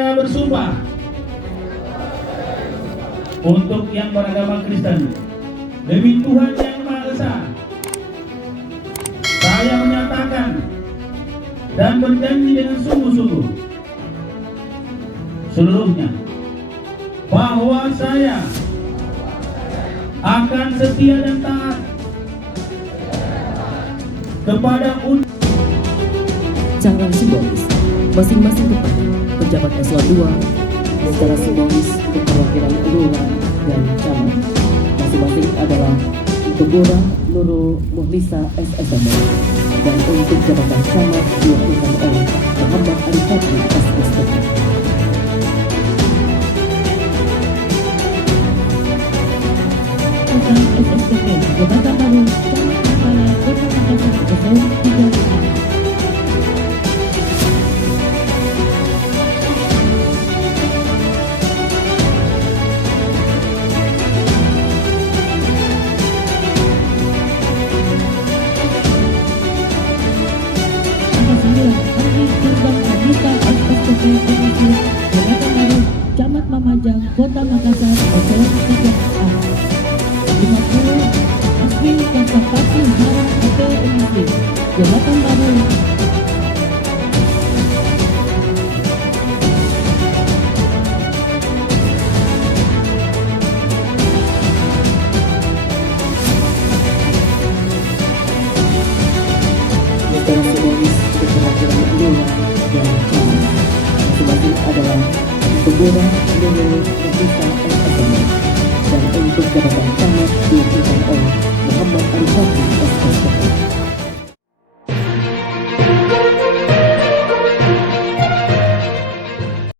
Saya bersumpah untuk yang beragama Kristen demi Tuhan yang Maha Esa, saya menyatakan dan berjanji dengan sungguh-sungguh seluruhnya bahwa saya akan setia dan taat kepada Secara simbolis, masing-masing kepada pejabat eselon 2 secara simbolis untuk perwakilan kelurahan dan camat masing-masing adalah untuk Lurah Nurul Muhlisa SSM dan untuk jabatan camat diwakilkan oleh Muhammad Arif Fadli SSTP. SSTP jabatan baru camat Kepala Kota Makassar eselon 3A. Jabatan baru Camat Mamajang Kota Makassar eselon 3A. 50 Asmi Konservasi Hara APMC jabatan baru secara simbolis untuk perwakilan kelurahan dan camat masing-masing adalah untuk Lurah Nurul Muhlisa SSM dan untuk jabatan camat diwakilkan oleh Muhammad Arif Fadli